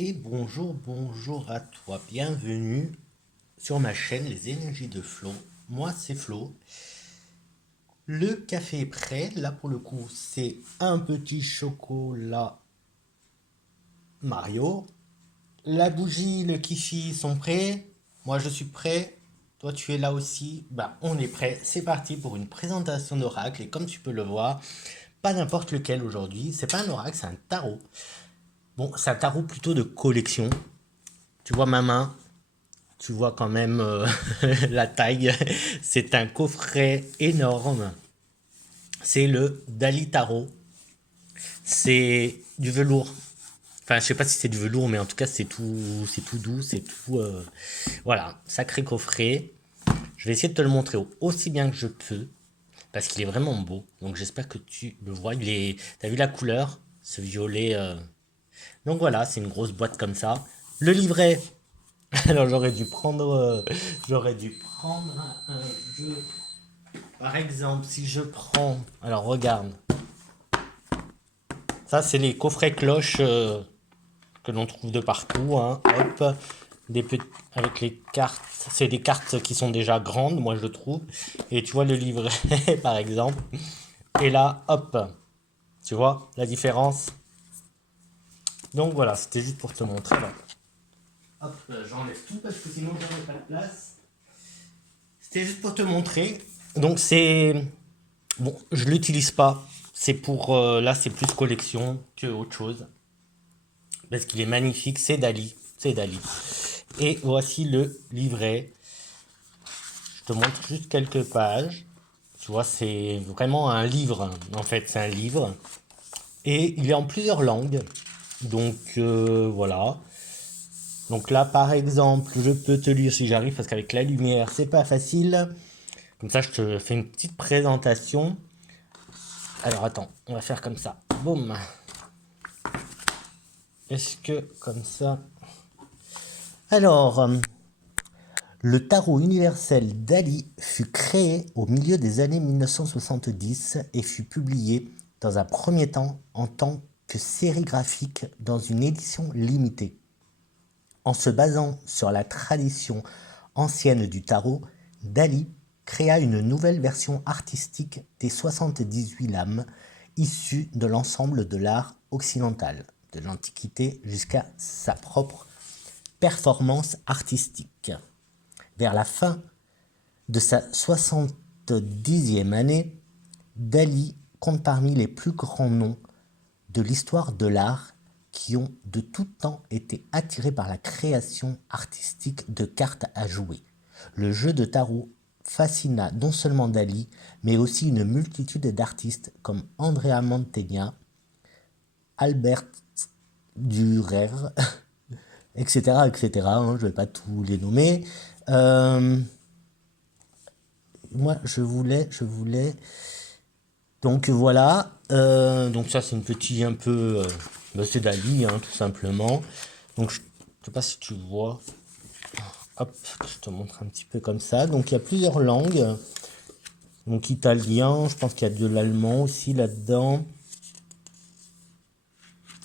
Et bonjour, bonjour à toi, bienvenue sur ma chaîne Les Énergies de Flo. Moi c'est Flo. Le café est prêt, là pour le coup c'est un petit chocolat Mario. La bougie, le kifi sont prêts, moi je suis prêt, toi tu es là aussi. Bah on est prêt, c'est parti pour une présentation d'oracle et comme tu peux le voir, pas n'importe lequel aujourd'hui, c'est pas un oracle, c'est un tarot. Bon, c'est un tarot plutôt de collection. Tu vois ma main, tu vois quand même la taille. C'est un coffret énorme. C'est le Dali Tarot. C'est du velours. Enfin, je sais pas si c'est du velours, mais en tout cas, c'est tout doux, c'est tout. Voilà, sacré coffret. Je vais essayer de te le montrer aussi bien que je peux, parce qu'il est vraiment beau. Donc, j'espère que tu le vois. T'as vu la couleur, ce violet. Donc voilà, c'est une grosse boîte comme ça. Le livret. Alors, j'aurais dû prendre un jeu. Par exemple, si je prends, alors regarde, ça c'est les coffrets cloches que l'on trouve de partout, hein. Hop, avec les cartes, c'est des cartes qui sont déjà grandes, moi je trouve. Et tu vois le livret, par exemple. Et là, hop, tu vois la différence. Donc voilà, c'était juste pour te montrer. Là. Hop, j'enlève tout parce que sinon j'aurai pas de place. C'était juste pour te montrer. Donc c'est bon, je l'utilise pas. C'est pour là, c'est plus collection que autre chose. Parce qu'il est magnifique, c'est Dali. C'est Dali. Et voici le livret. Je te montre juste quelques pages. Tu vois, c'est vraiment un livre. En fait, c'est un livre. Et il est en plusieurs langues. Donc voilà. Donc là, par exemple, je peux te lire si j'arrive, parce qu'avec la lumière, c'est pas facile. Comme ça, je te fais une petite présentation. Alors attends, on va faire comme ça. Boum. Est-ce que comme ça. Alors, le tarot universel Dali fut créé au milieu des années 1970 et fut publié dans un premier temps en tant que série graphique dans une édition limitée. En se basant sur la tradition ancienne du tarot, Dali créa une nouvelle version artistique des 78 lames issues de l'ensemble de l'art occidental, de l'Antiquité jusqu'à sa propre performance artistique. Vers la fin de sa 70e année, Dali compte parmi les plus grands noms de l'histoire de l'art qui ont de tout temps été attirés par la création artistique de cartes à jouer. Le jeu de tarot fascina non seulement Dali, mais aussi une multitude d'artistes comme Andrea Mantegna, Albert Dürer, etc., etc. Je ne vais pas tous les nommer. Moi, je voulais. Donc voilà. Donc ça, c'est une petite un peu. C'est Dali, hein, tout simplement. Donc je ne sais pas si tu vois. Hop, je te montre un petit peu comme ça. Donc il y a plusieurs langues. Donc italien, je pense qu'il y a de l'allemand aussi là-dedans.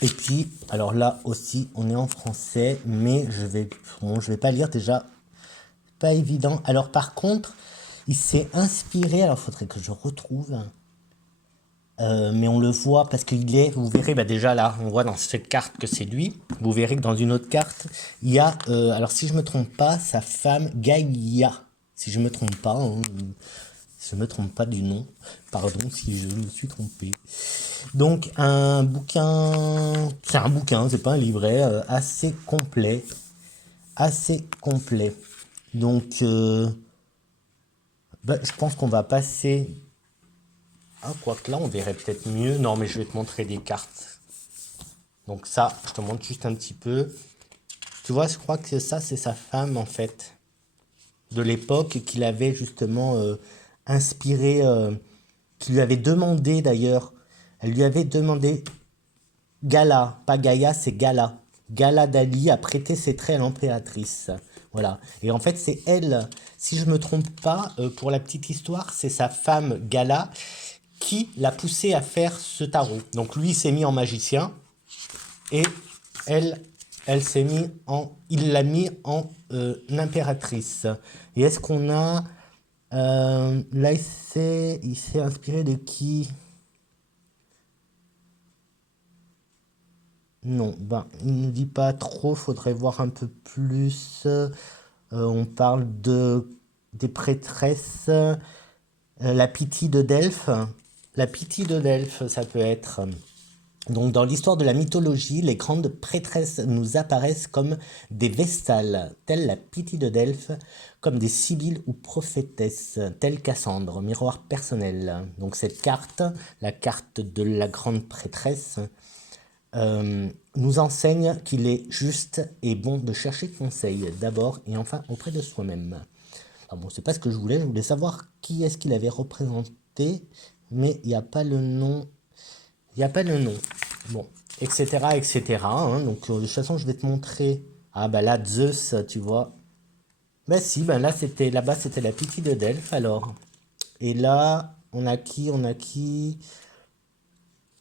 Et puis, alors là aussi, on est en français, mais je vais pas lire déjà. Pas évident. Alors par contre, il s'est inspiré. Alors il faudrait que je retrouve. Mais on le voit parce qu'il est, vous verrez, bah déjà là, on voit dans cette carte que c'est lui. Vous verrez que dans une autre carte, il y a, alors si je me trompe pas, sa femme Gaïa. Si je me trompe pas, hein, si je me trompe pas du nom, pardon si je me suis trompé. Donc un bouquin, c'est un bouquin, c'est pas un livret, assez complet. Donc, je pense qu'on va passer. Ah, quoique là, on verrait peut-être mieux. Non, mais je vais te montrer des cartes. Donc ça, je te montre juste un petit peu. Tu vois, je crois que ça, c'est sa femme, en fait, de l'époque, qu'il avait justement inspiré, qui lui avait demandé d'ailleurs. Elle lui avait demandé, Gala, pas Gaïa, c'est Gala. Gala Dali a prêté ses traits à l'impératrice. Voilà. Et en fait, c'est elle, si je me trompe pas, pour la petite histoire, c'est sa femme Gala qui l'a poussé à faire ce tarot. Donc lui s'est mis en magicien et elle, elle s'est mis en, il l'a mis en impératrice. Et est-ce qu'on a, là il s'est inspiré de qui? Non, ben il ne dit pas trop, faudrait voir un peu plus. On parle de des prêtresses, la Pythie de Delphes. La Pythie de Delphes, ça peut être. Donc, dans l'histoire de la mythologie, les grandes prêtresses nous apparaissent comme des vestales, telles la Pythie de Delphes, comme des sibylles ou prophétesses, telles Cassandre, miroir personnel. Donc, cette carte, la carte de la grande prêtresse, nous enseigne qu'il est juste et bon de chercher conseil d'abord et enfin auprès de soi-même. Alors bon, c'est pas ce que je voulais savoir qui est-ce qu'il avait représenté, mais il n'y a pas le nom. Il n'y a pas le nom. Bon, etc., etc. Hein. Donc, de toute façon, je vais te montrer. Ah, bah là, Zeus, tu vois. Bah si, bah là, c'était là-bas, c'était la Pythie de Delphes, alors. Et là, on a qui? On a qui?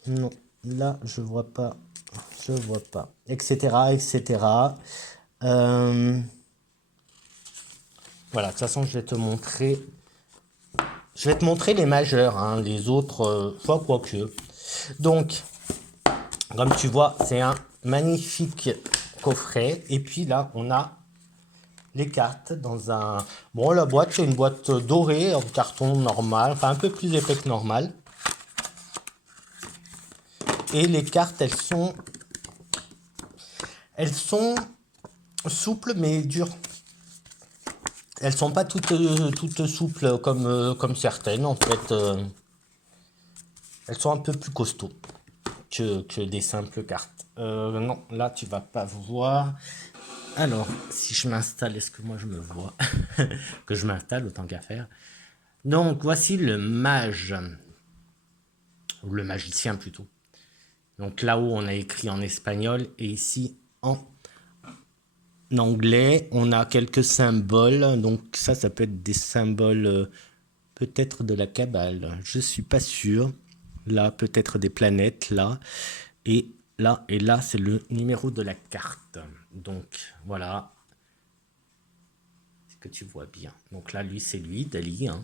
Non, là, je vois pas. Je vois pas. Etc., etc. Euh, voilà, de toute façon, je vais te montrer. Je vais te montrer les majeurs, hein, les autres, fois quoique. Donc, comme tu vois, c'est un magnifique coffret. Et puis là, on a les cartes dans un... Bon, la boîte, c'est une boîte dorée en carton normal, enfin un peu plus épais que normal. Et les cartes, elles sont souples mais dures. Elles sont pas toutes souples comme certaines, en fait. Elles sont un peu plus costauds que des simples cartes. Non, là, tu vas pas voir. Alors, si je m'installe, est-ce que moi je me vois? Que je m'installe, autant qu'à faire. Donc, voici le mage, ou le magicien plutôt. Donc là-haut, on a écrit en espagnol, et ici en anglais, on a quelques symboles. Donc ça peut être des symboles peut-être de la Kabbale, je suis pas sûr. Là, peut-être des planètes, là. Et là, c'est le numéro de la carte. Donc, voilà. Est-ce que tu vois bien? Donc là, lui, c'est lui, Dali. Hein.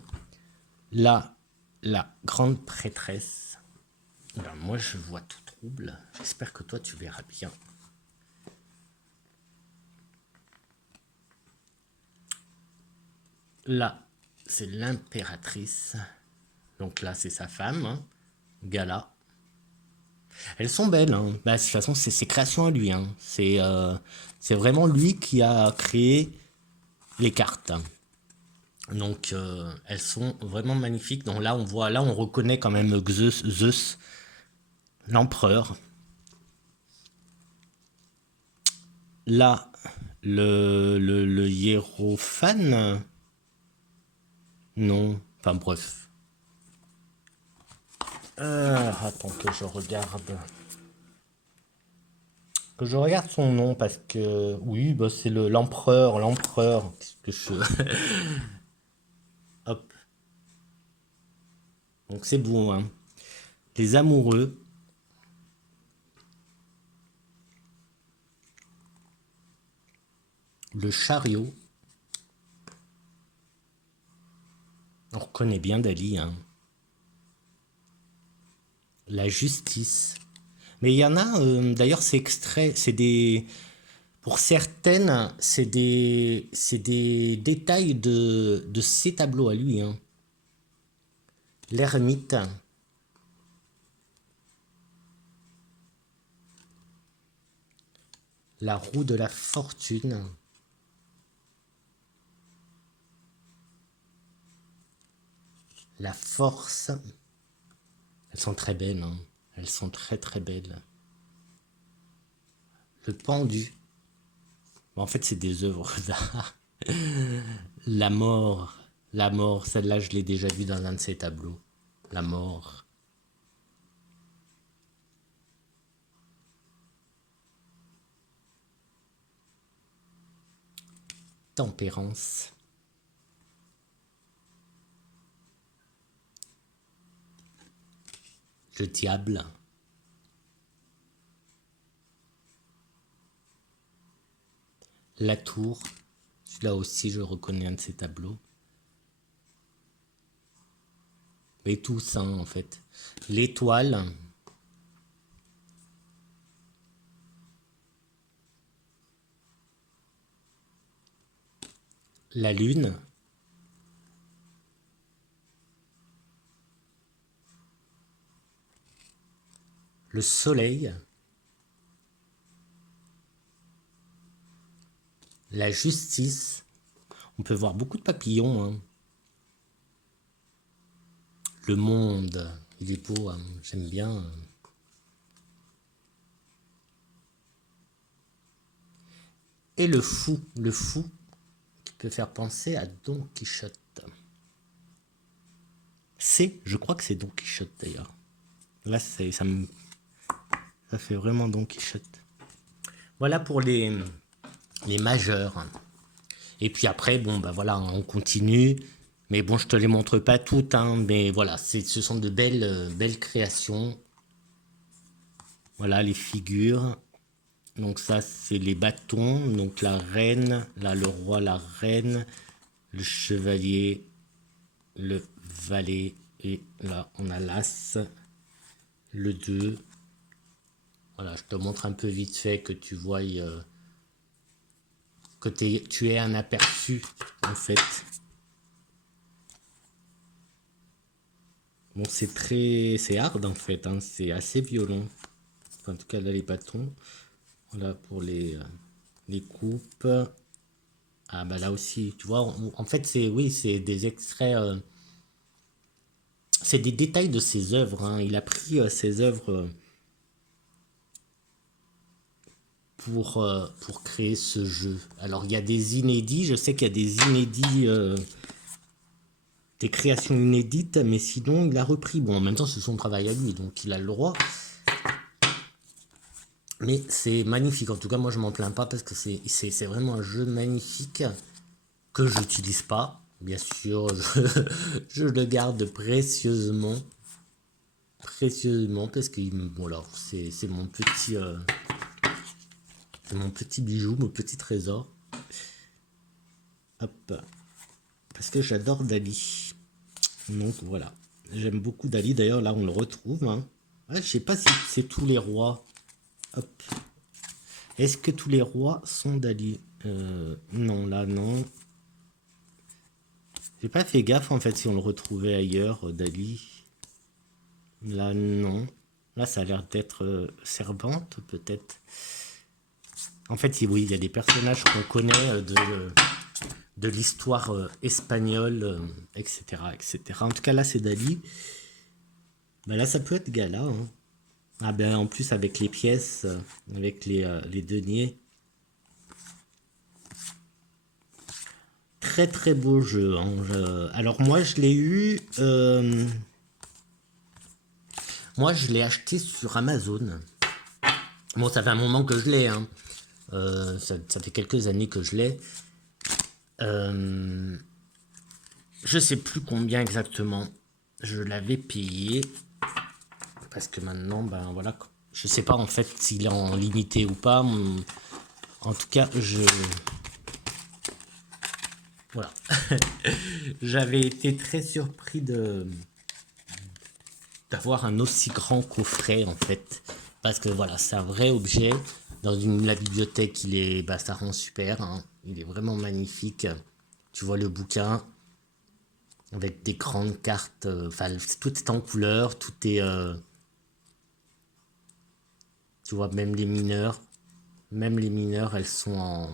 Là, la grande prêtresse. Ben, moi, je vois tout trouble. J'espère que toi, tu verras bien. Là, c'est l'impératrice. Donc là, c'est sa femme, hein, Gala. Elles sont belles. Hein. Bah, de toute façon, c'est ses créations à lui. Hein. C'est vraiment lui qui a créé les cartes. Donc, elles sont vraiment magnifiques. Donc là, on reconnaît quand même Zeus, l'empereur. Là, le hiérophane. Non. Enfin bref. Attends que je regarde. Que je regarde son nom parce que oui, bah c'est l'empereur. Qu'est-ce que je hop. Donc c'est bon hein. Les amoureux, le chariot. On reconnaît bien Dali hein. La justice. Mais il y en a d'ailleurs c'est extrait, c'est des pour certaines, c'est des détails de ces tableaux à lui hein. L'ermite, la roue de la fortune. La force. Elles sont très belles, hein. Elles sont très très belles. Le pendu. Bon, en fait, c'est des œuvres d'art. La mort. La mort, celle-là, je l'ai déjà vue dans un de ces tableaux. La mort. Tempérance. Le diable. La Tour. Celui-là aussi, je reconnais un de ses tableaux. Mais tous, hein, en fait. L'Étoile. La Lune. Le Soleil. La Justice. On peut voir beaucoup de papillons, hein. Le Monde. Il est beau, hein. J'aime bien. Et le Fou. Le Fou qui peut faire penser à Don Quichotte. Je crois que c'est Don Quichotte d'ailleurs. Là, ça fait vraiment Don Quichotte. Voilà pour les majeurs. Et puis après, bon, bah voilà, on continue. Mais bon, je te les montre pas toutes, hein, mais voilà, ce sont de belles créations. Voilà les figures. Donc ça, c'est les bâtons. Donc la reine, là le roi, la reine, le chevalier, le valet, et là on a l'as, le 2. Voilà, je te montre un peu vite fait que tu vois, que tu aies un aperçu en fait. Bon, c'est hard en fait, hein, c'est assez violent. Enfin, en tout cas là les bâtons. Voilà pour les coupes. Ah bah là aussi, tu vois, en fait c'est des extraits, c'est des détails de ses œuvres, hein. Il a pris ses œuvres pour créer ce jeu. Alors il y a des inédits, je sais qu'il y a des inédits, des créations inédites, mais sinon il a repris. Bon, en même temps c'est son travail à lui, donc il a le droit. Mais c'est magnifique, en tout cas moi je m'en plains pas parce que c'est vraiment un jeu magnifique que j'utilise pas. Bien sûr, je le garde précieusement. Précieusement parce que bon, alors, c'est mon petit bijou, mon petit trésor. Hop. Parce que j'adore Dali. Donc voilà. J'aime beaucoup Dali. D'ailleurs, là, on le retrouve, hein. Ouais, je sais pas si c'est tous les rois. Hop. Est-ce que tous les rois sont Dali? Non, là, non. J'ai pas fait gaffe, en fait, si on le retrouvait ailleurs, Dali. Là, non. Là, ça a l'air d'être Servante, peut-être. En fait, oui, il y a des personnages qu'on connaît de l'histoire espagnole, etc., etc. En tout cas, là, c'est Dali. Bah, là, ça peut être Gala, hein. Ah ben, en plus, avec les pièces, avec les deniers. Très, très beau jeu, hein. Alors, moi, je l'ai eu... Moi, je l'ai acheté sur Amazon. Bon, ça fait un moment que je l'ai, hein. Ça fait quelques années que je l'ai. Je sais plus combien exactement je l'avais payé. Parce que maintenant, ben voilà, je sais pas en fait s'il est en limité ou pas. En tout cas, voilà. J'avais été très surpris d'avoir un aussi grand coffret en fait. Parce que voilà, c'est un vrai objet. Dans la bibliothèque, bah, ça rend super, hein. Il est vraiment magnifique. Tu vois le bouquin avec des grandes cartes. Enfin, tout est en couleur, tout est... tu vois, même les mineurs, elles sont en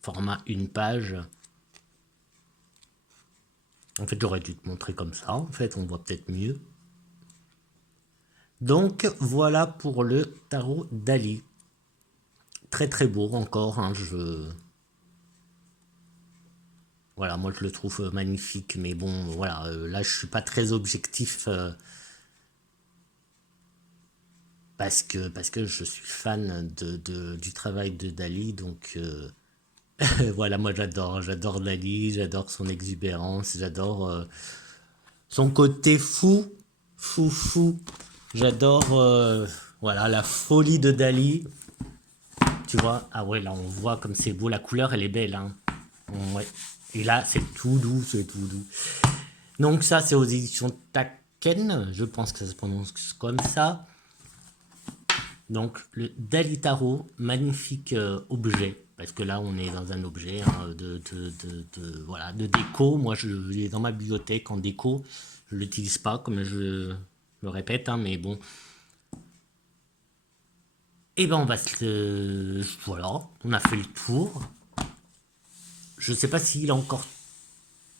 format une page. En fait, j'aurais dû te montrer comme ça. En fait, on voit peut-être mieux. Donc, voilà pour le tarot Dali. Très très beau encore, hein, voilà, moi je le trouve magnifique, mais bon, voilà, là je suis pas très objectif parce que je suis fan du travail de Dali, donc voilà, moi j'adore Dali, j'adore son exubérance, j'adore son côté fou. J'adore voilà la folie de Dali. tu vois. Ah ouais, là on voit comme c'est beau, la couleur elle est belle, hein. Ouais. Et là c'est tout doux, c'est tout doux. Donc ça c'est aux éditions Taken, je pense que ça se prononce comme ça. Donc le Dali Tarot, magnifique objet, parce que là on est dans un objet hein, voilà, de déco. Moi je l'ai dans ma bibliothèque en déco, je ne l'utilise pas comme je le répète, hein, mais bon. Et ben on va se... Voilà, on a fait le tour. Je ne sais pas s'il est encore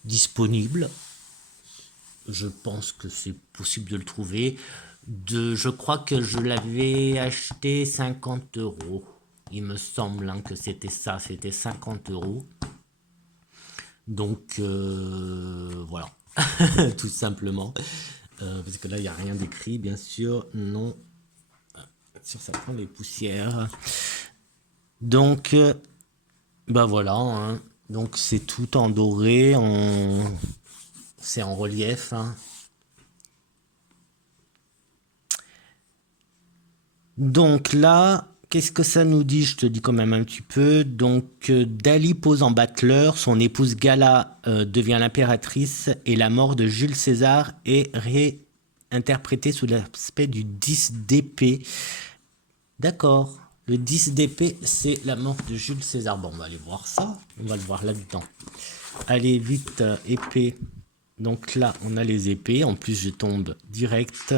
disponible. Je pense que c'est possible de le trouver. Je crois que je l'avais acheté 50 euros. Il me semble hein, que c'était ça, c'était 50 euros. Donc voilà, tout simplement. Parce que là, il n'y a rien d'écrit, bien sûr. Non. Sur ça prend les poussières. Donc, ben voilà. Hein. Donc c'est tout en doré, c'est en relief. Hein. Donc là, qu'est-ce que ça nous dit? Je te dis quand même un petit peu. Donc Dali pose en battleur, son épouse Gala devient l'impératrice et la mort de Jules César est réinterprétée sous l'aspect du 10 d'épée. D'accord. Le 10 d'épée, c'est la mort de Jules César. Bon, on va aller voir ça. On va le voir là-dedans. Allez, vite, épée. Donc là, on a les épées. En plus, je tombe direct.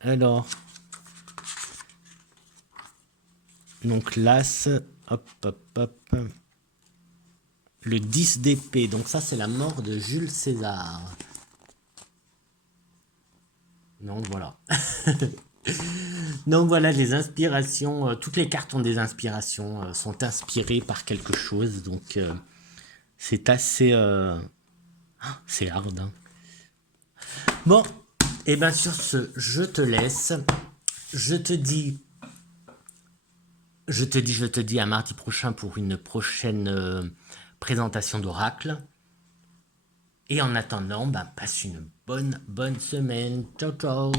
Alors. Donc l'as. Hop, hop, hop. Le 10 d'épée. Donc ça, c'est la mort de Jules César. Donc voilà. Donc voilà les inspirations. Toutes les cartes ont des inspirations. Sont inspirées par quelque chose. Donc c'est assez... c'est hard. Hein. Bon. Et bien sur ce, je te laisse. Je te dis à mardi prochain pour une prochaine présentation d'oracle. Et en attendant, passe une bonne semaine. Ciao, ciao.